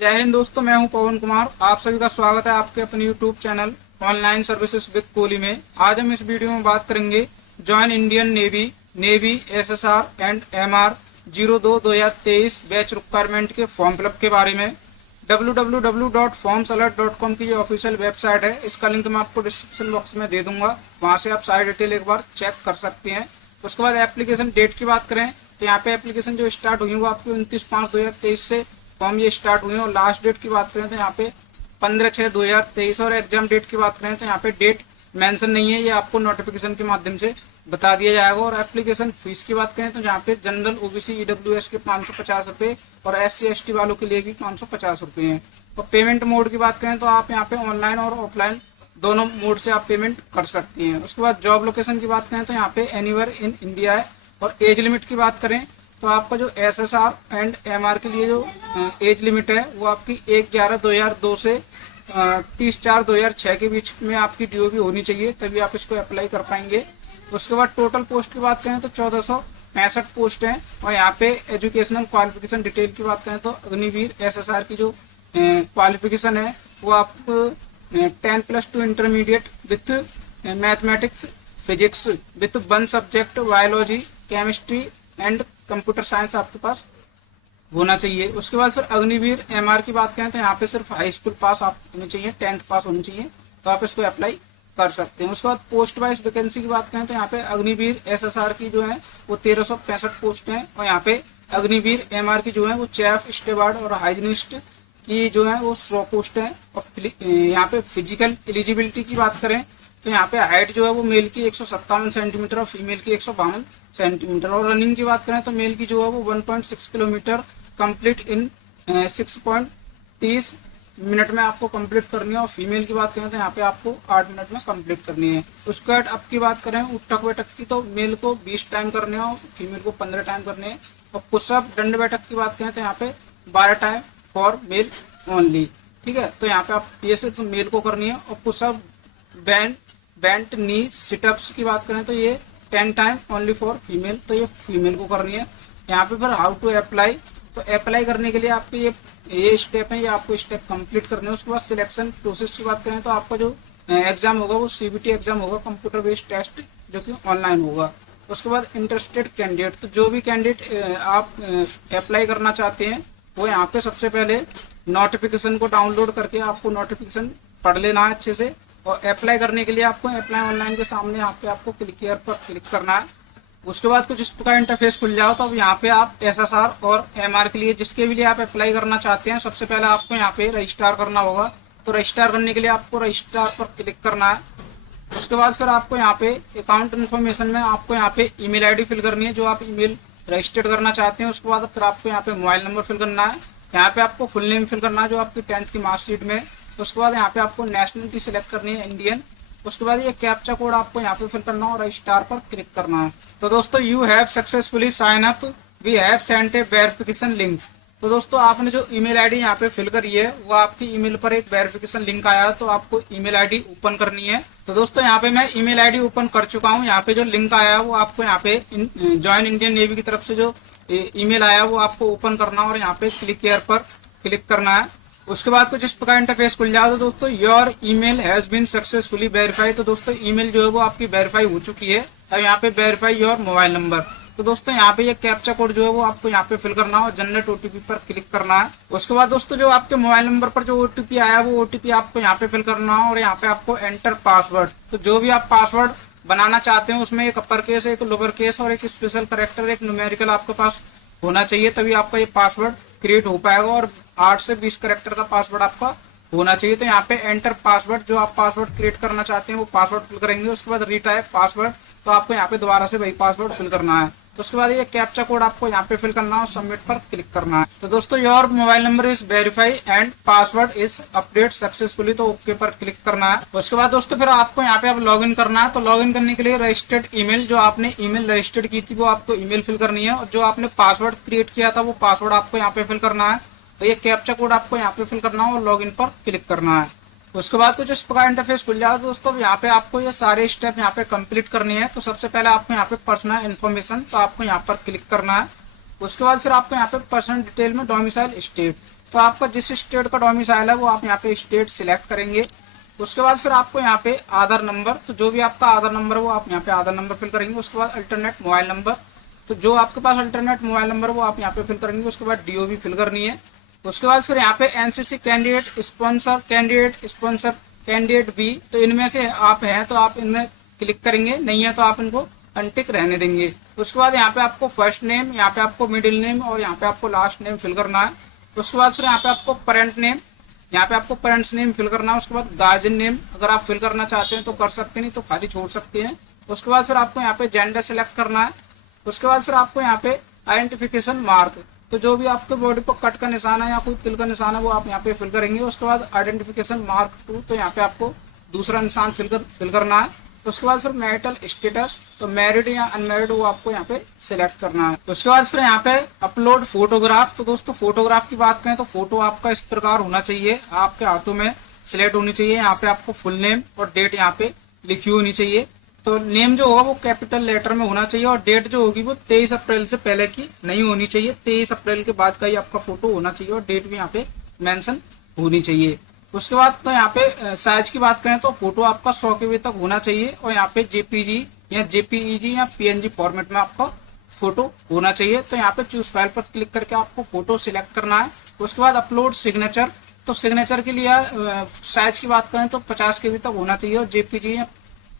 जय हिंद दोस्तों, मैं हूं पवन कुमार। आप सभी का स्वागत है आपके अपने YouTube channel online services with Kohli में। आज हम इस वीडियो में बात करेंगे join Indian navy navy SSR and MR 02-2023 batch requirement के फॉर्म फिलअप के बारे में। www.formsalert.com की ये ऑफिशियल वेबसाइट है। इसका लिंक मैं आपको डिस्क्रिप्शन बॉक्स में दे दूंगा, वहां से आप सारी डिटेल एक बार चेक कर सकते हैं। उसके बाद एप्लीकेशन डेट की बात करें तो यहाँ पे एप्लीकेशन जो स्टार्ट हुई वो आपकी 29/5/2023 से फॉर्म ये स्टार्ट हुई है। और लास्ट डेट की बात करें तो यहाँ पे 15/6/2023। और एग्जाम डेट की बात करें तो यहाँ पे डेट मेंशन नहीं है, ये आपको नोटिफिकेशन के माध्यम से बता दिया जाएगा। और एप्लीकेशन फीस की बात करें तो यहाँ पे जनरल ओबीसी ईडब्ल्यूएस के 550 रुपये और SC ST वालों के लिए भी 550 रुपये हैं। और पेमेंट मोड की बात करें तो आप यहाँ पे ऑनलाइन और ऑफलाइन दोनों मोड से आप पेमेंट कर सकती हैं। उसके बाद जॉब लोकेशन की बात करें तो यहाँ पे एनीवेयर इन इंडिया है। और एज लिमिट की बात करें तो आपका जो SSR एंड MR के लिए जो एज लिमिट है वो आपकी 1/11/2002 से 30/4/2006 के बीच में आपकी DOB होनी चाहिए, तभी आप इसको अप्लाई कर पाएंगे। उसके बाद टोटल पोस्ट की बात करें तो 1465 पोस्ट हैं। और यहाँ पे एजुकेशनल क्वालिफिकेशन डिटेल की बात करें तो अग्निवीर SSR की जो क्वालिफिकेशन है वो आप 10+2 intermediate with mathematics physics with 1 subject biology chemistry and computer science आपके पास होना चाहिए। उसके बाद फिर अग्निवीर MR की बात करें तो यहाँ पे सिर्फ हाई स्कूल पास आप होनी चाहिए, 10th पास होनी चाहिए, तो आप इसको अप्लाई कर सकते हैं। उसके बाद पोस्ट वाइज वैकेंसी की बात करें तो यहाँ पे अग्निवीर SSR की जो है वो 1365 पोस्ट हैं। और यहाँ पे अग्निवीर MR की जो है वो चेफ स्टेवार्ड और हाइजीनिस्ट की जो है वो 100 पोस्ट है। और यहाँ पे फिजिकल एलिजिबिलिटी की बात करें तो यहाँ पे हाइट जो है वो मेल की 157 सेंटीमीटर और फीमेल की 152 सेंटीमीटर। और रनिंग की बात करें तो मेल की जो है वो 1.6 किलोमीटर कंप्लीट इन 6.30 मिनट में आपको कंप्लीट करनी है। और फीमेल की बात करें तो यहाँ पे आपको 8 मिनट में कंप्लीट करनी है। उसके बाद अब की बात करें उठक बैठक की तो मेल को 20 टाइम करने हैं और फीमेल को 15 टाइम करने हैं। और पुशअप दंड बैठक की बात करें तो यहाँ पे 12 टाइम फॉर मेल ओनली। ठीक है, तो यहाँ पे आप ये सिर्फ मेल को करनी है। और पुशअप बेंट नी सिटअप्स की बात करें तो ये 10 टाइम ओनली फॉर फीमेल, तो ये फीमेल को करनी है। यहाँ पे फिर हाउ टू अप्लाई, तो अप्लाई करने के लिए आपके ये स्टेप है, ये आपको स्टेप कंप्लीट करने है। उसके बाद सिलेक्शन प्रोसेस की बात करें तो आपका जो एग्जाम होगा वो CBT एग्जाम होगा, कंप्यूटर बेस्ड टेस्ट, जो कि ऑनलाइन होगा। उसके बाद इंटरेस्टेड कैंडिडेट, तो जो भी कैंडिडेट आप अप्लाई करना चाहते हैं वो यहाँ पे सबसे पहले नोटिफिकेशन को डाउनलोड करके आपको नोटिफिकेशन पढ़ लेना है अच्छे से। और अप्लाई करने के लिए आपको अप्लाई ऑनलाइन के सामने यहाँ पे आपको क्लिक हियर पर क्लिक करना है। उसके बाद कुछ इस प्रकार इंटरफेस खुल जाओ, तो अब यहाँ पे आप SSR और MR के लिए जिसके भी लिए आप अप्लाई करना चाहते हैं सबसे पहले आपको यहाँ पे रजिस्टर करना होगा। तो रजिस्टर करने के लिए आपको रजिस्टर पर क्लिक करना है। उसके बाद फिर आपको यहाँ पे अकाउंट इन्फॉर्मेशन में आपको यहाँ पे ईमेल ID फिल करनी है जो आप ईमेल रजिस्टर्ड करना चाहते हैं। उसके बाद फिर आपको यहाँ पे मोबाइल नंबर फिल करना है। यहाँ पे आपको फुल नेम फिल करना है जो आपकी 10th की मार्कशीट में। उसके बाद यहाँ पे आपको नेशनलिटी सिलेक्ट करनी है इंडियन। उसके बाद ये कैप्चा कोड आपको यहाँ पे फिल करना है और रजिस्टर पर क्लिक करना है। तो दोस्तों you have successfully sign up, we have sent a verification link. तो दोस्तों आपने जो ईमेल ID यहाँ पे फिल करी है वो आपकी ईमेल पर एक वेरिफिकेशन लिंक आया, तो आपको ईमेल ID ओपन करनी है। तो दोस्तों यहाँ पे मैं ईमेल ID ओपन कर चुका हूँ। यहाँ पे जो लिंक आया वो आपको यहाँ पे जॉइन इंडियन नेवी की तरफ से जो ईमेल आया वो आपको ओपन करना और यहाँ पे क्लिक हियर पर क्लिक करना है। उसके बाद कुछ इस प्रकार इंटरफेस खुल जाओ। तो दोस्तों your email has been successfully verify, तो दोस्तों ईमेल जो है वो आपकी वेरीफाई हो चुकी है। अब यहाँ पे वेरीफाई योर मोबाइल नंबर, तो दोस्तों यहाँ पे ये कैप्चा कोड जो है वो आपको यहाँ पे फिल करना है और जनरेट OTP पर क्लिक करना है। उसके बाद दोस्तों जो आपके मोबाइल नंबर पर जो OTP आया वो OTP आपको यहाँ पे फिल करना है और यहाँ पे आपको एंटर पासवर्ड, तो जो भी आप पासवर्ड बनाना चाहते हैं उसमें एक अपर केस, एक लोअर केस और एक स्पेशल करेक्टर, एक न्यूमेरिकल आपके पास होना चाहिए, तभी आपका ये पासवर्ड क्रिएट हो पाएगा। और 8 से 20 करेक्टर का पासवर्ड आपका होना चाहिए। तो यहाँ पे एंटर पासवर्ड, जो आप पासवर्ड क्रिएट करना चाहते हैं वो पासवर्ड फिल करेंगे। उसके बाद रीटाइप पासवर्ड, तो आपको यहाँ पे दोबारा से वही पासवर्ड फिल करना है। तो उसके बाद ये कैप्चा कोड आपको यहाँ पे फिल करना है और सबमिट पर क्लिक करना है। तो दोस्तों your mobile number is verify and password is update successfully, तो ओके पर क्लिक करना है। उसके बाद दोस्तों फिर आपको यहाँ पे अब लॉगिन करना है। तो लॉगिन करने के लिए रजिस्टर्ड ईमेल, जो आपने ईमेल रजिस्टर्ड की थी वो आपको ईमेल फिल करनी है और जो आपने पासवर्ड क्रिएट किया था वो पासवर्ड आपको यहाँ पे फिल करना है। तो ये कैप्चा कोड आपको यहाँ पे फिल करना है और लॉगिन पर क्लिक करना है। उसके बाद कुछ इस प्रकार इंटरफेस खुल जाएगा। दोस्तों यहाँ पे आपको ये सारे स्टेप यहाँ पे कंप्लीट करनी है। तो सबसे पहले आपको यहाँ पे पर्सनल इन्फॉर्मेशन, तो आपको यहाँ पर क्लिक करना है। उसके बाद फिर आपको यहाँ पे पर्सनल डिटेल में डोमिसाइल स्टेट, तो आपका जिस स्टेट का डोमिसाइल है वो आप यहाँ पे स्टेट सिलेक्ट करेंगे। उसके बाद फिर आपको यहाँ पे आधार नंबर, तो जो भी आपका आधार नंबर है वो आप यहाँ पे आधार नंबर फिल करेंगे। उसके बाद अल्टरनेट मोबाइल नंबर, तो जो आपके पास अल्टरनेट मोबाइल नंबर वो आप यहाँ पे फिल करेंगे। उसके बाद DOB फिल करनी है। उसके बाद फिर यहाँ पे NCC candidate, sponsor candidate B, तो इनमें से आप हैं तो आप इनमें क्लिक करेंगे, नहीं है तो आप इनको अनटिक रहने देंगे। उसके बाद यहाँ पे आपको फर्स्ट नेम, यहाँ पे आपको मिडिल नेम और यहाँ पे आपको लास्ट नेम फिल करना है। उसके बाद फिर यहाँ पे आपको पेरेंट नेम, यहाँ पे आपको पेरेंट्स नेम फिल करना है। उसके बाद गार्जियन नेम अगर आप फिल करना चाहते हैं तो कर सकते हैं, नहीं तो खाली छोड़ सकते हैं। उसके बाद फिर आपको यहाँ पे जेंडर सेलेक्ट करना है। उसके बाद फिर आपको यहाँ पे आइडेंटिफिकेशन मार्क, तो जो भी आपके बॉडी पर कट का निशान है या कोई तिल का निशान है वो आप यहाँ पे फिल करेंगे। उसके बाद आइडेंटिफिकेशन मार्क 2, तो यहाँ पे आपको दूसरा निशान फिल करना है। उसके बाद फिर मैरिटल स्टेटस, तो मैरिड या अनमैरिड वो आपको यहाँ पे सिलेक्ट करना है। उसके बाद फिर यहाँ पे अपलोड फोटोग्राफ, तो दोस्तों फोटोग्राफ की बात करें तो फोटो आपका इस प्रकार होना चाहिए, आपके हाथों में सिलेक्ट होनी चाहिए। यहाँ पे आपको फुल नेम और डेट यहाँ पे लिखी होनी चाहिए। तो नेम जो होगा वो कैपिटल लेटर में होना चाहिए और डेट जो होगी वो 23 अप्रैल से पहले की नहीं होनी चाहिए, 23 अप्रैल के बाद का ही आपका फोटो होना चाहिए और डेट भी यहाँ पे मेंशन होनी चाहिए। उसके बाद तो यहाँ पे साइज की बात करें तो फोटो आपका 100 KB तक होना चाहिए और यहाँ पे JPG या JPEG या PNG फॉर्मेट में आपका फोटो होना चाहिए। तो यहाँ पे चूज फाइल पर क्लिक करके आपको फोटो सिलेक्ट करना है। उसके बाद अपलोड सिग्नेचर, तो सिग्नेचर के लिए साइज की बात करें तो 50 KB तक होना चाहिए और JPG या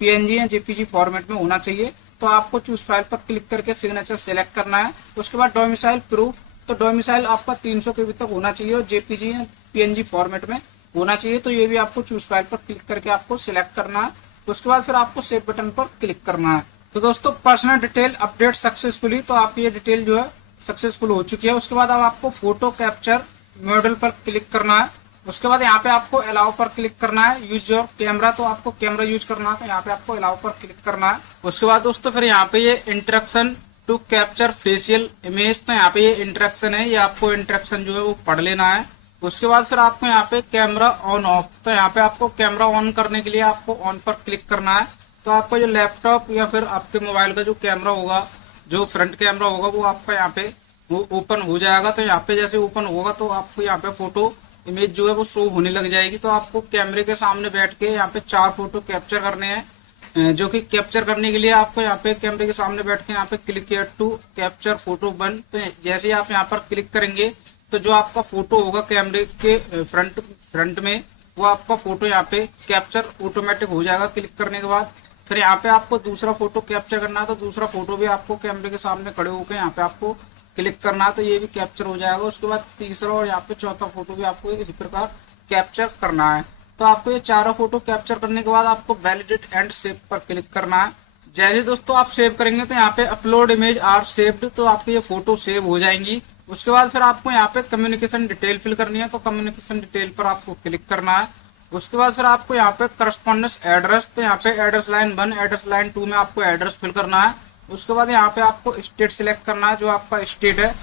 PNG या JPG फॉर्मेट में होना चाहिए। तो आपको चूज फाइल पर क्लिक करके सिग्नेचर सेलेक्ट करना है। उसके बाद डोमिसाइल प्रूफ, तो डोमिसाइल आपका 300 KB तक होना चाहिए और JPG या PNG फॉर्मेट में होना चाहिए। तो ये भी आपको चूज फाइल पर क्लिक करके आपको सिलेक्ट करना है। उसके बाद फिर आपको सेव बटन पर क्लिक करना है। तो दोस्तों पर्सनल डिटेल अपडेट सक्सेसफुली, तो आपकी ये डिटेल जो है सक्सेसफुल हो चुकी है। उसके बाद अब आपको फोटो कैप्चर मॉडल पर क्लिक करना है। उसके बाद यहाँ पे आपको अलाउ पर क्लिक करना है। यूज योर कैमरा, तो आपको कैमरा यूज करना है तो यहाँ पे आपको अलाउ पर क्लिक करना है। उसके बाद दोस्तों फिर यहाँ पे ये interaction to capture facial image, तो यहाँ पे ये इंटरेक्शन है, ये आपको इंटरेक्शन जो है वो पढ़ लेना है। उसके बाद फिर आपको यहाँ पे कैमरा ऑन ऑफ, तो यहाँ पे आपको कैमरा ऑन करने के लिए आपको ऑन पर क्लिक करना है। तो आपका जो लैपटॉप या फिर आपके मोबाइल का जो कैमरा होगा, जो फ्रंट कैमरा होगा वो आपका यहाँ पे वो ओपन हो जाएगा। तो यहाँ पे जैसे ओपन होगा तो आपको यहाँ पे फोटो इमेज जो है वो शो होने लग जाएगी। तो आपको कैमरे के सामने बैठ के यहाँ पे 4 फोटो कैप्चर करने हैं, जो कि कैप्चर करने के लिए आपको यहाँ पे कैमरे के सामने बैठ के यहाँ पे क्लिक किया टू कैप्चर फोटो 1। तो जैसे ही आप यहाँ पर क्लिक करेंगे तो जो आपका फोटो होगा कैमरे के फ्रंट में वो आपका फोटो यहाँ पे कैप्चर ऑटोमेटिक हो जाएगा क्लिक करने के बाद। फिर यहाँ पे आपको दूसरा फोटो कैप्चर करना है तो दूसरा फोटो भी आपको कैमरे के सामने खड़े होकर यहाँ पे आपको क्लिक करना है, तो ये भी कैप्चर हो जाएगा। उसके बाद तीसरा और यहाँ पे चौथा फोटो भी आपको इसी प्रकार कैप्चर करना है। तो आपको ये चारों फोटो कैप्चर करने के बाद आपको वैलिडेट एंड सेव पर क्लिक करना है। जैसे दोस्तों आप सेव करेंगे तो यहाँ पे अपलोड इमेज आर सेव्ड, तो आपकी ये फोटो सेव हो जाएंगी। उसके बाद फिर आपको यहाँ पे कम्युनिकेशन डिटेल फिल करनी है, तो कम्युनिकेशन डिटेल पर आपको क्लिक करना है। उसके बाद फिर आपको यहाँ पे करस्पॉन्डेंस एड्रेस, तो यहाँ पे एड्रेस लाइन 1 एड्रेस लाइन 2 में आपको एड्रेस फिल करना है। उसके बाद यहाँ पे आपको स्टेट सिलेक्ट करना है, जो आपका स्टेट है।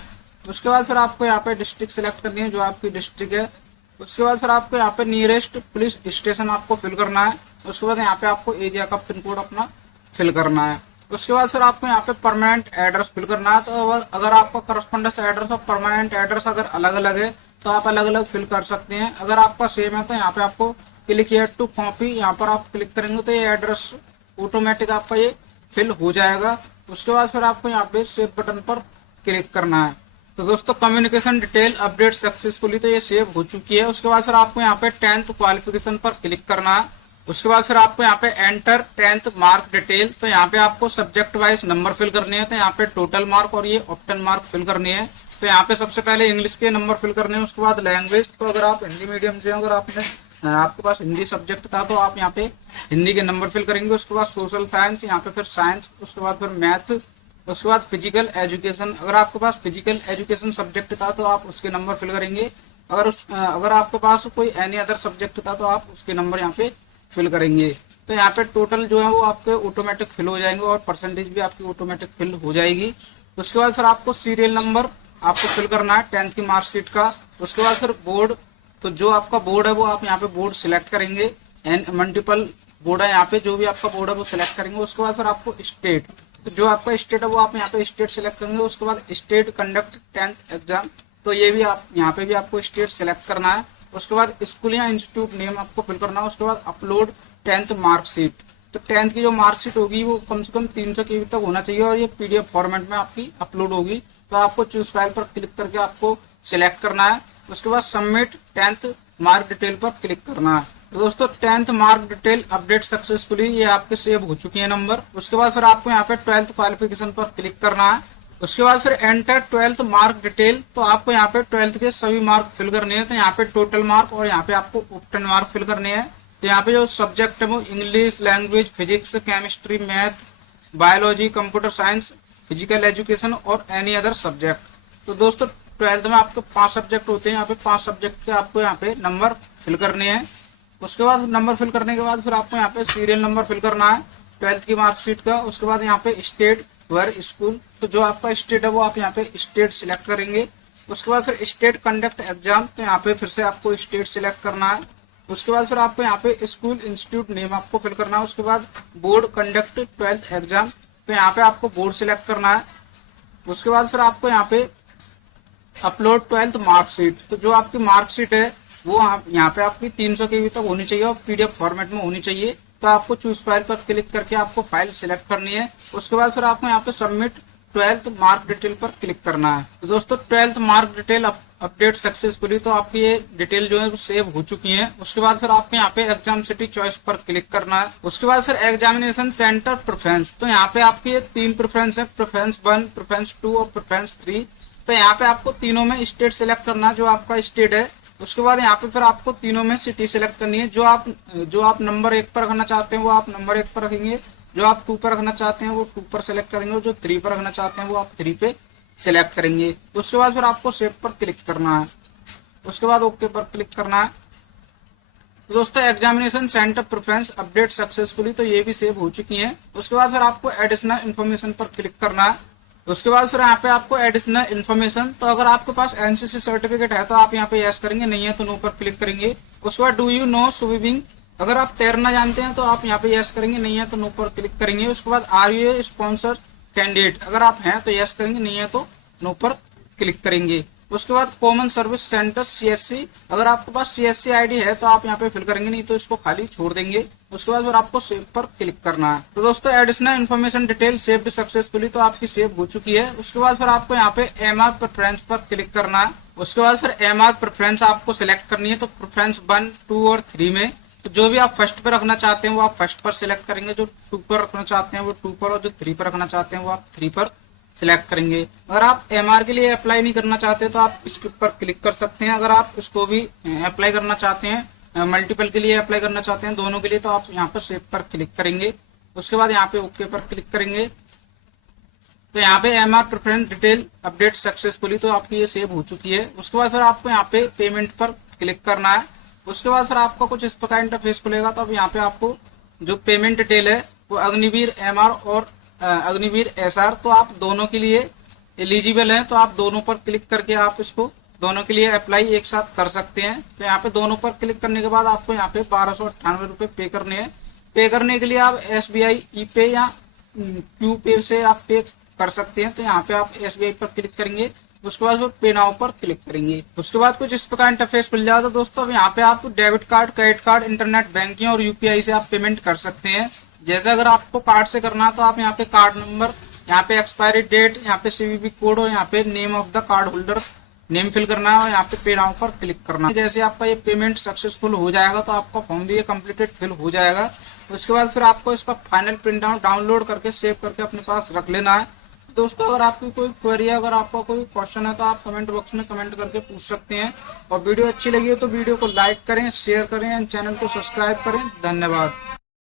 उसके बाद फिर आपको यहाँ पे डिस्ट्रिक्ट सिलेक्ट करनी है, जो आपकी डिस्ट्रिक्ट है। उसके बाद फिर आपको यहाँ पे नियरेस्ट पुलिस स्टेशन आपको फिल करना है। उसके बाद यहाँ पे आपको एरिया का पिन कोड अपना फिल करना है। उसके बाद फिर आपको यहाँ पे परमानेंट एड्रेस फिल करना है। तो अगर आपका करस्पॉन्डेंस एड्रेस और परमानेंट एड्रेस अगर अलग अलग है तो आप अलग अलग फिल कर सकते हैं। अगर आपका सेम है तो यहाँ पे आपको क्लिक हियर टू कॉपी, यहाँ पर आप क्लिक करेंगे तो ये एड्रेस ऑटोमेटिक आपका ये फिल हो जाएगा। उसके बाद फिर आपको यहाँ पे सेव बटन पर क्लिक करना है। तो दोस्तों कम्युनिकेशन डिटेल अपडेट सक्सेसफुली, तो ये सेव हो चुकी है। उसके बाद फिर आपको यहाँ पे 10th क्वालिफिकेशन पर क्लिक करना है। उसके बाद फिर आपको यहाँ पे एंटर 10th मार्क डिटेल, तो यहाँ पे आपको सब्जेक्ट वाइज नंबर फिल करने हैं। तो यहाँ पे टोटल मार्क और ये ऑप्टन मार्क फिल करने हैं। तो यहाँ पे सबसे पहले इंग्लिश के नंबर फिल करने हैं। उसके बाद लैंग्वेज, तो अगर आप हिंदी मीडियम से, अगर आपके पास हिंदी सब्जेक्ट था तो आप यहाँ पे हिंदी के नंबर फिल करेंगे। उसके बाद सोशल साइंस, यहाँ पे फिर साइंस। उसके बाद फिर मैथ। उसके बाद फिजिकल एजुकेशन, अगर आपके पास फिजिकल एजुकेशन सब्जेक्ट था तो आप उसके नंबर फिल करेंगे। अगर आपके पास कोई एनी अदर सब्जेक्ट था तो आप उसके नंबर यहाँ पे फिल करेंगे। तो यहाँ पे टोटल जो है वो आपके ऑटोमेटिक फिल हो जाएंगे और परसेंटेज भी आपकी ऑटोमेटिक फिल हो जाएगी। उसके बाद फिर आपको सीरियल नंबर आपको फिल करना है 10th की मार्कशीट का। उसके बाद फिर बोर्ड, तो जो आपका बोर्ड है वो आप यहाँ पे बोर्ड सिलेक्ट करेंगे। एंड मल्टीपल बोर्ड है यहाँ पे, जो भी आपका बोर्ड है वो सिलेक्ट करेंगे। उसके बाद फिर आपको स्टेट, तो जो आपका स्टेट है वो आप यहाँ पे स्टेट सिलेक्ट करेंगे। उसके बाद स्टेट कंडक्ट 10th एग्जाम, तो ये भी आप यहाँ पे भी आपको स्टेट सेलेक्ट करना है। उसके बाद स्कूल या इंस्टीट्यूट नेम आपको फिल करना है। उसके बाद अपलोड 10th मार्कशीट, तो 10th की जो मार्कशीट होगी वो कम से कम 300 KB तक होना चाहिए और ये PDF फॉर्मेट में आपकी अपलोड होगी। तो आपको चूज फाइल पर क्लिक करके आपको सिलेक्ट करना है। उसके बाद सबमिट 10th मार्क डिटेल पर क्लिक करना है। तो दोस्तों 10th mark detail update successfully, ये आपके सेव हो चुकी है नंबर। उसके बाद फिर आपको यहाँ पे 12th क्वालिफिकेशन पर क्लिक करना है। उसके बाद फिर एंटर 12th मार्क डिटेल, तो आपको यहाँ पे 12th के सभी मार्क फिल करने हैं। तो यहाँ पे टोटल मार्क और यहाँ पे आपको ऑप्टेन मार्क फिल करने हैं। तो यहाँ पे जो सब्जेक्ट है वो English language, physics, chemistry, math, biology, computer science, physical education और एनी अदर सब्जेक्ट। तो दोस्तों 12th में आपके 5 सब्जेक्ट होते हैं, यहाँ पे 5 सब्जेक्ट के आपको यहाँ पे नंबर फिल करने हैं। उसके बाद नंबर फिल करने के बाद फिर आपको यहाँ पे सीरियल नंबर फिल करना है 12th की मार्कशीट का। उसके बाद यहाँ पे स्टेट वेयर स्कूल, तो जो आपका स्टेट है वो आप यहाँ पे स्टेट सिलेक्ट करेंगे। उसके बाद फिर स्टेट कंडक्ट एग्जाम, तो यहाँ पे फिर से आपको स्टेट सिलेक्ट करना है। उसके बाद फिर आपको यहाँ पे स्कूल इंस्टीट्यूट नेम आपको फिल करना है। उसके बाद बोर्ड कंडक्ट 12th एग्जाम, तो यहाँ पे आपको बोर्ड सिलेक्ट करना है। उसके बाद फिर आपको यहाँ पे अपलोड 12th मार्कशीट, तो जो आपकी मार्कशीट है वो यहाँ पे आपकी 300 KB तक होनी चाहिए और PDF फॉर्मेट में होनी चाहिए। तो आपको चूज फाइल पर क्लिक करके आपको फाइल सिलेक्ट करनी है। उसके बाद फिर आपको यहाँ पे सबमिट 12th मार्क डिटेल पर क्लिक करना है। तो दोस्तों 12th mark detail update successfully, तो आपकी ये डिटेल जो है वो सेव हो चुकी है। उसके बाद फिर आपको यहाँ पे एग्जाम सिटी चॉइस पर क्लिक करना है। उसके बाद फिर एग्जामिनेशन सेंटर प्रेफरेंस, तो यहाँ पे आपकी ये 3 प्रेफरेंस है, प्रेफरेंस 1, प्रेफरेंस 2 और प्रेफरेंस 3। तो यहाँ पे आपको तीनों में स्टेट सिलेक्ट करना है जो आपका स्टेट है। उसके बाद यहाँ पे फिर आपको तीनों में सिटी सिलेक्ट करनी है। जो आप नंबर 1 पर रखना चाहते हैं वो आप नंबर 1 पर रखेंगे, जो आप 2 पर रखना चाहते हैं वो 2 पर सिलेक्ट करेंगे और जो 3 पर रखना चाहते हैं वो आप 3 पे सिलेक्ट करेंगे। उसके बाद फिर आपको सेव पर क्लिक करना है। उसके बाद ओके पर क्लिक करना है। तो दोस्तों examination centre preference update successfully, तो ये भी सेव हो चुकी है। उसके बाद फिर आपको एडिशनल इन्फॉर्मेशन पर क्लिक करना है। उसके बाद फिर यहाँ पे आपको एडिशनल इन्फॉर्मेशन, तो अगर आपके पास NCC सर्टिफिकेट है तो आप यहाँ पे यस करेंगे, नहीं है तो नो पर क्लिक करेंगे। उसके बाद डू यू नो स्विमिंग, अगर आप तैरना जानते हैं तो आप यहाँ पे यस करेंगे, नहीं है तो नो पर क्लिक करेंगे। उसके बाद are you a sponsor candidate, अगर आप हैं तो यस करेंगे, नहीं है तो नो पर क्लिक करेंगे। उसके बाद कॉमन सर्विस सेंटर CSC, अगर आपके पास CSC ID है तो आप यहाँ पे फिल करेंगे, नहीं तो इसको खाली छोड़ देंगे। उसके बाद फिर आपको सेव पर क्लिक करना है। तो दोस्तों additional information detail saved successfully, तो आपकी सेव हो चुकी है। उसके बाद फिर आपको यहाँ पे MR प्रेफरेंस पर क्लिक करना है। उसके बाद फिर MR प्रेफरेंस आपको सिलेक्ट करनी है। तो प्रेफरेंस 1, 2 और 3 में, तो जो भी आप फर्स्ट पर रखना चाहते हैं वो आप फर्स्ट पर सिलेक्ट करेंगे, जो 2 पर रखना चाहते हैं वो 2 पर और जो 3 पर रखना चाहते हैं वो आप 3 पर सिलेक्ट करेंगे। अगर आप MR के लिए अप्लाई नहीं करना चाहते तो आप इसके ऊपर क्लिक कर सकते हैं। अगर आप इसको भी अप्लाई करना चाहते हैं, मल्टीपल के लिए अप्लाई करना चाहते हैं, दोनों के लिए, तो आप यहाँ पर सेव पर क्लिक करेंगे। उसके बाद यहाँ पे ओके पर क्लिक करेंगे। तो यहाँ पे MR preference detail update successfully, तो आपकी ये सेव हो चुकी है। उसके बाद फिर आपको यहाँ पे पेमेंट पर क्लिक करना है। उसके बाद फिर आपका कुछ इस प्रकार इंटरफेस खुलेगा। तो अब यहाँ पे आपको जो पेमेंट डिटेल है वो अग्निवीर MR और अग्निवीर SR, तो आप दोनों के लिए एलिजिबल हैं, तो आप दोनों पर क्लिक करके आप इसको दोनों के लिए अप्लाई एक साथ कर सकते हैं। तो यहाँ पे दोनों पर क्लिक करने के बाद आपको यहाँ पे 1298 रुपये पे करने हैं। पे करने के लिए आप SBI E-Pay या Q-Pay से आप पे कर सकते हैं। तो यहाँ पे आप SBI पर क्लिक करेंगे, उसके बाद फिर पे नाउ पर क्लिक करेंगे। उसके बाद कुछ इस प्रकार इंटरफेस खुल जाएगा। तो दोस्तों अब यहाँ पे आप debit card, credit card, internet banking और UPI से आप पेमेंट कर सकते हैं। जैसे अगर आपको कार्ड से करना है तो आप यहाँ पे कार्ड नंबर, यहाँ पे एक्सपायरी डेट, यहाँ पे CVV कोड और यहाँ पे name of the card holder name fill करना है और यहाँ पे पे नाउ पर क्लिक करना है। जैसे आपका ये पेमेंट सक्सेसफुल हो जाएगा तो आपका फॉर्म भी ये कंप्लीटेड फिल हो जाएगा। उसके बाद फिर आपको इसका फाइनल प्रिंट आउट डाउनलोड करके सेव करके अपने पास रख लेना है। दोस्तों अगर आपकी कोई क्वेरी है, अगर आपका कोई क्वेश्चन है तो आप कमेंट बॉक्स में कमेंट करके पूछ सकते हैं। और वीडियो अच्छी लगी हो तो वीडियो को लाइक करें, शेयर करें एंड चैनल को सब्सक्राइब करें। धन्यवाद।